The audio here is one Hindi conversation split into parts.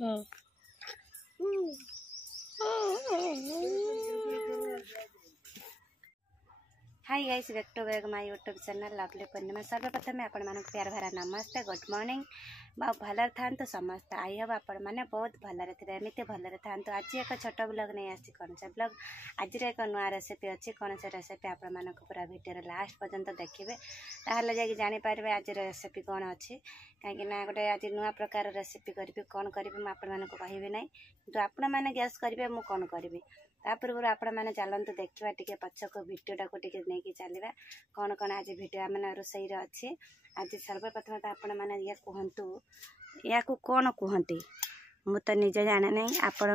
हाँ। Hi guys, back to back my YouTube channel lovely Purnima. सर्वप्रथम आपण मानक प्यार भरा नमस्ते, गुड मॉर्निंग। भलर था समस्त आई हम आपण मैंने बहुत भलर थे, एमती भलर था। आज एक छोट ब्लॉग नहीं आसी कौन से ब्लॉग आज एक नुआ रेसिपी अच्छी कौन से रेसिपी आपण मानक पूरा वीडियो लास्ट पर्यंत देखिए, ताहले जाके जानि पारबे आज रेसिपी कौन अच्छी। कहीं गोटे आज नुआ प्रकार रेसिपी करी कौन करी आपण मानक कहबी ना, किंतु आपण मैंने गैस करेंगे मु कौन करी। पूर्व आपण मैंने चलते देखा टे पछक भिडटा को नहीं चलवा कौन कौन आज भिड मैंने रोसई अच्छी। आज सर्वप्रथम तो आपण मैंने या कहतु या कौन कहती मु तो निजे जाने नहीं, आपण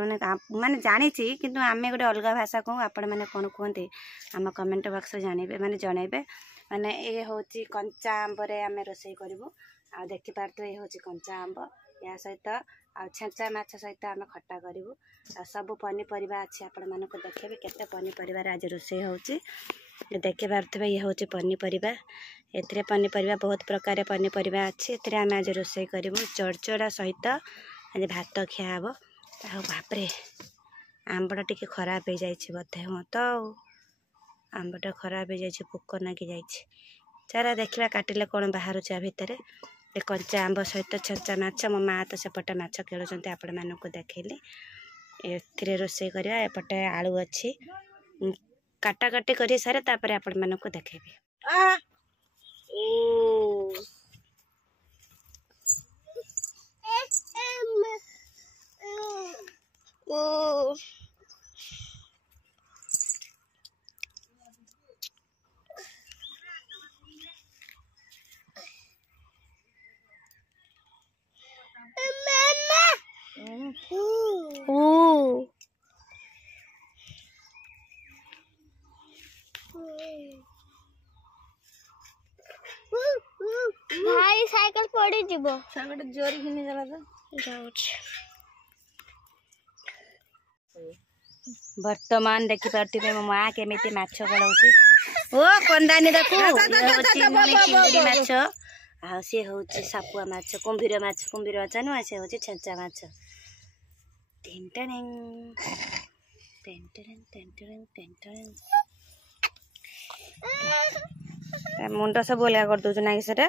मैंने जानी किंतु आम गोटे अलग भाषा कहूँ, आपण मैंने कौन कहते आम कमेंट बॉक्स जानवे मैंने जनइबे। मैंने ये हूँ कंचा आंबरे आम रोसई करूँ। आ देखिपे ये हूँ कंचा आंब, या सहित आ छेंचा माछ सहित आम खट्टा करूँ। सब पनीपरिया अच्छी आपण मानक देखेबी केते पनीपरिया आज रोसई होची। देखि पार्थबे ये हूँ पनीपरिया, एथिरे पनीपरिया बहुत प्रकार पनीपरिया अच्छी। एथिरे आम आज रोसई करूँ चड़चड़ा सहित आज भात खिया हम। बापरे आंबटा टिके खराब हो जाए बोधे मत आंबटा खराब हो जाए पोक नागी जाए। चला देखा काटिले कौन बाहर भितर कंचा आंब सहित छेंचा माछ। मो माँ तो सेपटे माछ खेलुंट आपण मानक देखली। ए रोसई करवा एपटे आलू अच्छी काटा काटी कर सारे तापर आपण मानक देखेबी। भाई साइकिल पड़ी जीवो साइकिल जोरी घिनी गला तो जाउछ। वर्तमान देखि पार्टी मो माँ केमिति माछ गलाउची। ओ कंदानी देखु चिंगुड़ी माछ आ से होची सापुआ माछ, कुंभीर माछ, कुंभीर अचानु से होची छेंचा माछ। टेंटरें टेंटरें टेंटरें टेंटरें मुंड सब अलग कर दउछ ना कि सेटा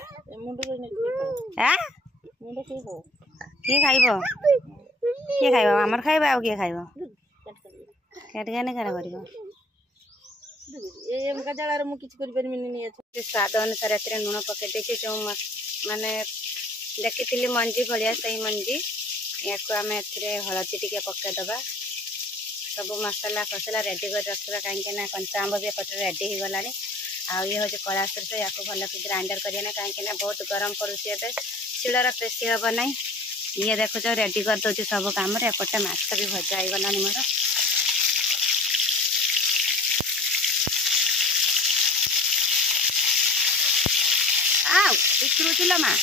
किए खाइब किए खाइब आमर खाइब आ किए खाइब केटगाने करा कर स्वाद अनुसार ए लुण पकई देखी जो माने देखी मंजी भाया से मंजी या आम ए हलदी टी पकईदबा। सब मसला फसला रेडी कर रखा कहीं कंचा आंब भी एपटे रेडी हो गला। ये हूँ कला सरस या भल कि ग्राइंडर करना कहीं बहुत गरम पड़ुची शिलर पेशी हम ना। ये देखो रेडी कर दो सब कम एपटे माछ भी भजा हो गलानी मोर। आउला माँ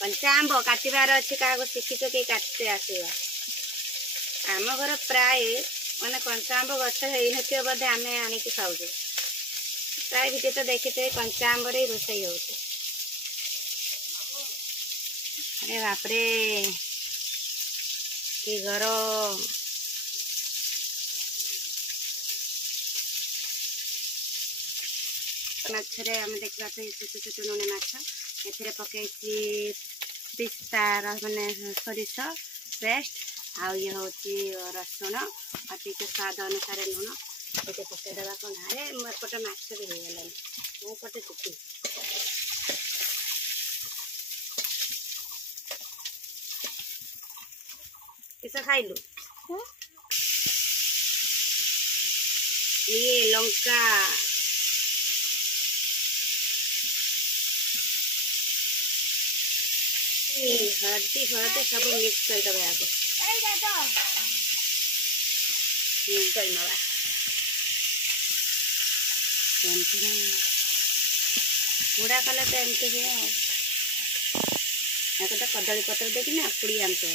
कंचा आंब काटार अच्छी क्या शिखिच कि काटते आसवा। आम घर प्राय माने कंचा आंब गछ हो बोधे आम आणिक खाऊ प्राय भिडियो तो देखते कंचा आंबर ही रोसई हो। अरे बापरे कि गरम माछरे आम देखा तो छोट छोट नुने माछ ए पकई पिस्ता माने सोरिष पेस्ट आ ये हूँ रसुण और टी स्वाद अनुसार लुण ये पकईदे कनारे एपटे माछ भी हो गलानी मो पटे चुटी किस खाइलु ये लंका हल्दी हल्दी सब मिक्स करदे आगे पूरा कले तो एमती हुए गोटे कदली पत्र देखना पुड़ी आमते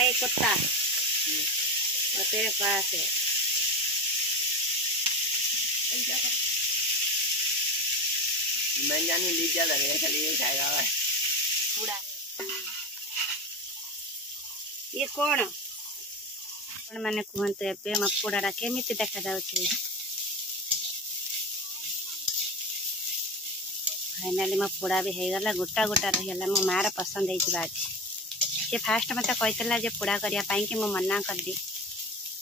आई कटा पास मैं जानी लीजा खाएगा पूरा ये कौन मैंने कहते ए मो पोड़ाटा केमी देखा जाऊँगी फाइनाली मो पोड़ा भी होगला गोटा गोटा रहीगला मो मार पसंद होगा आज सी फास्ट मत कही पोड़ा करने कि मना करदी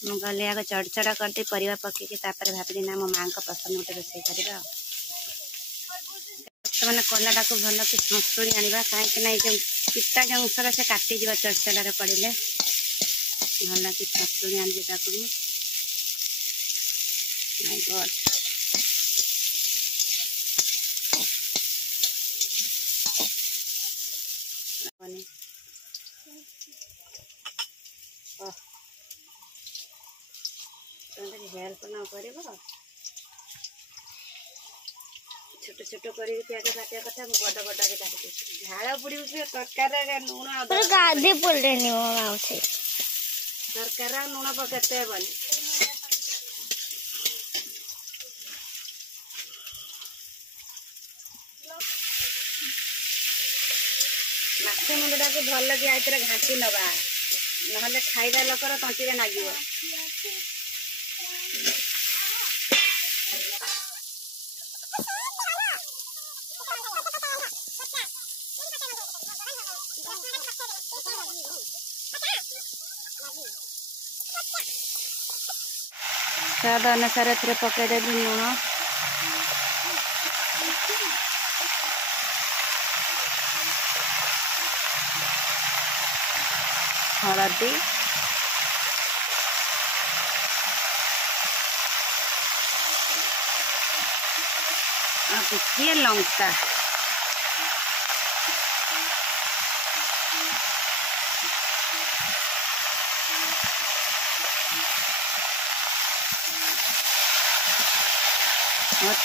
मुझे आगे चढ़चड़ा करदे परिवा पकईकि भाविली ना मो माँ पसंद गोटे रोसे करवा मैंने कलाटा को भल कि सस्तुड़ी आना कहीं जो पिता जो अंशर से काटिज चढ़चड़े पड़े भल कि सस्तुड़ी आनी माय गॉड हेल्प न कर छोट छोट कर प्याज काटा कथा बड़ बड़ के काटि झाड़ बुड़ी तरकार लुण गाधे पड़े माउसी तरकार लुण पकते बनी माछ मुंडा को भल कि आइतरे घाटी नवा ना खाइबा लोकर तंटी नागिब स्वाद अनुसार एथरे पकईदेवी लुण हलदी टिके लंका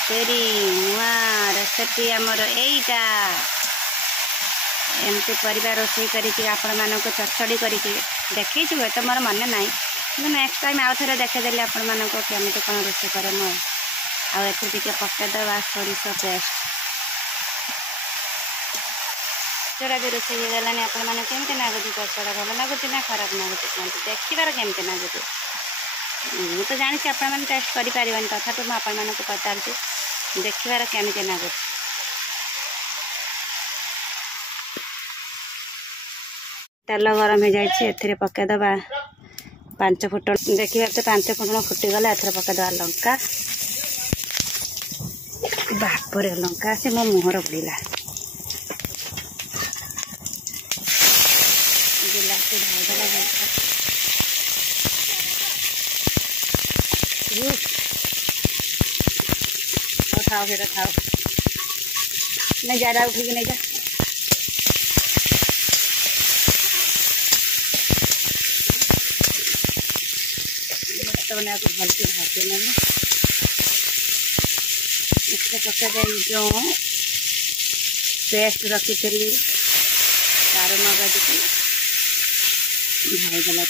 तेरी नुआ रेसिपी आमर एईटा एमती परिवार रोषे करके आपण मानक चचड़ी करके देखी तो मोर मन ना कि नेक्स्ट टाइम आउ थे देखेदेली आपण मानक केमती कौन रोषे करे मो आगे पकईदे सोरिष पेस्ट चढ़ा भी रोषे हो गलानी आपण मैंने केमती लगुच चचड़ा भल लगुच ना खराब लगुच कहते देखार केमती लगुच मु तो जानी आपण मैंने टेस्ट करें तथा मुझे पचार देखार केमती लगुच तेल गरम हो जाए पकईदबा 5 फुटन देखिए 5 फुटन फुटीगला एथर पकईदबा लंका बापर लंका से मो मुहर बुड़ला गिलास ढाईदेला खाओ फिर खाओ नहीं जा रहा उठिक नहीं जा बना को भल के भाजी मैंने इससे पकड़े जो पेस्ट रखी थी तार मगज भाईदेला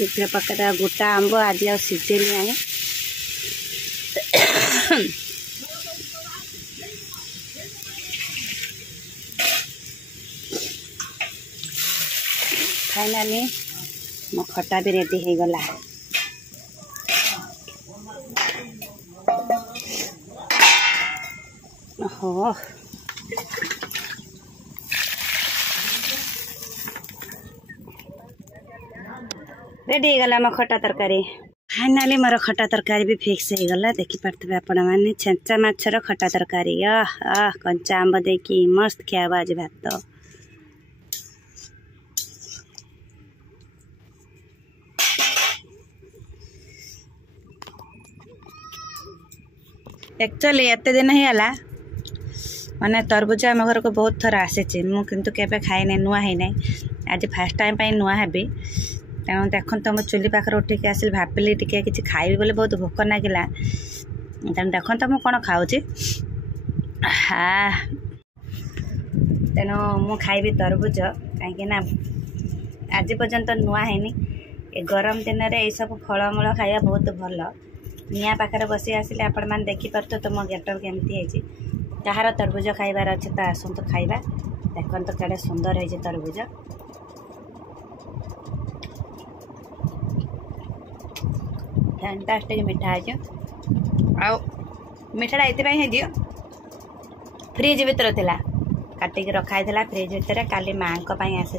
इतने पकड़ा गोटा आंब आज आ सीझेली आए फाइनाली मो खटा भी रेडी हो गला हो रेडी हो गला मो खटा तरकारी फाइनाली मोर खटा तरकारी भी फिक्स हो गला देखि पारथबे आपण माने छेंचा माछर खटा तरकारी कंचा आंब देकी मस्त खावा आज भात एक्चुअली एत दिन ही है माने तरबुज आम घर को बहुत थर आसी मुझे केवे खाई नुआ है ना आज फास्ट टाइम नुआ हेबी तेणु देख तो मो चुली पाखे उठिक आसिल भाविली टे कि खाइबी बोले बहुत भोक लगिला तेणु देख तो मुझे कौन खाऊँ हाँ तेणु मु खाइबी तरबुज कहीं आज पर्यंत नुआ है गरम दिन में यह सब फलमूल खाया बहुत भल निया पाखे बसी आसिले आपण मैंने देखिपार तो मो गेटअप केमती है कहार तरबुज खाइबार अच्छे तो आसतु खाइबा देखो तो केड़े सुंदर है तरबुज फैंटास्टिक मिठा है आ मिठाटा ये फ्रिज भीतर थिला काटिक रखाई फ्रिज भीतर काली माँ आसी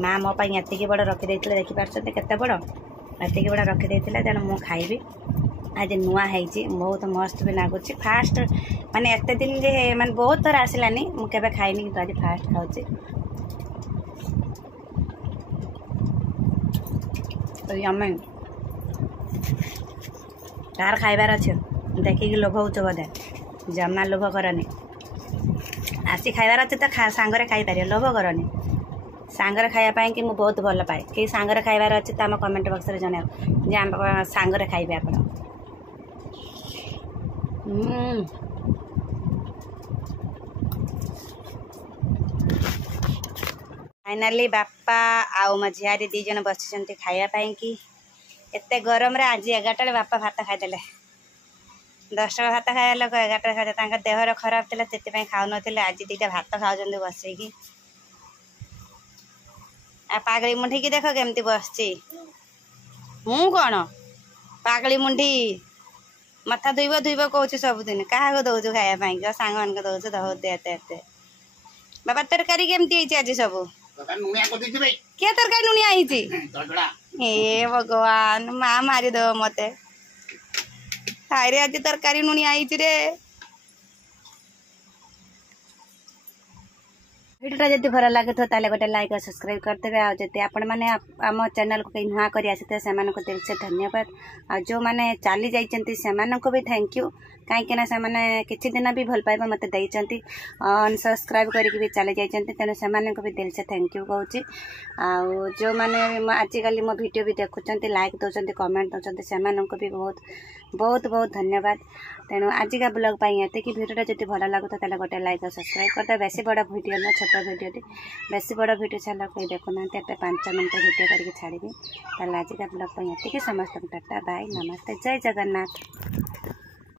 माँ मो ये बड़ रखीदे देखिपारे केते बड़ ये बड़ रखीदे तेणु मु खाइबी आज नुआ है बहुत मस्त भी लगुच फास्ट माने एत दिन जे माने बहुत थर आसलानी मुझे खाइनी कि आज फास्ट खाऊँ तो यमे तार खाइबार अच्छे देखिक लोभ हो बोधे जमा लोभ करनी आसी खाइबार अच्छे तो सांगरे खाईपर लोभ करनी सांगरे खायापाई कि मुझे बहुत भल पाए कि सांगरे खाइबार अच्छे तो आम कमेंट बक्स में जन जे आम सांगरे खाइबे आप फाइनाली बापा आउ मो झियारी दी जन बसी खायापाई कि एत गरम रे आज 11टा बापा भात खाईदे 10टा भात खाया लोक 11टा खाते देहर खराब थी से खाऊ ना आज 2टा भात खाऊँ बसैकी आ पागली मुंडी की देख केमती बस हूँ कौन पागली मुंडी मथा धुब धुब कौच सबुदिन क्या दौचु खायापाई सांग मान दौचु दे एते बाबा तरकारी केमती आज सब क्या तरकारी नुनिया हे भगवान माँ मारिदेव मत खाई आज तरकारी नुनिया रे वीडियोटा जब भल लगे तो गोटे लाइक और सब्सक्राइब करते आते आपण मैंने आम चैनल को कहीं नुआ कर आसते से दिल से धन्यवाद आ जो मैंने चली जाइए से भी थैंक यू कहीं से किसी दिन भी भल पाइबा मत देती अनसब्सक्राइब करके भी चली जाइए तेणु से भी दिल से थैंक यू कहूँ जो मैंने आजिकल मो वीडियो भी देखुं लाइक दौरान कमेंट दौरान से भी बहुत बहुत बहुत धन्यवाद तेणु आजिका ब्लॉग ये कि वीडियोटा जब भल लगता है गोटे लाइक और सब्सक्राइब करते बेसी बड़ा वीडियो ना छोट वीडियो बेसी बड़ा वीडियो चल कोई देखुना 5 मिनट वीडियो करके छाड़ी आजिका ब्लॉग ये समस्त टाटा बाय नमस्ते जय जगन्नाथ।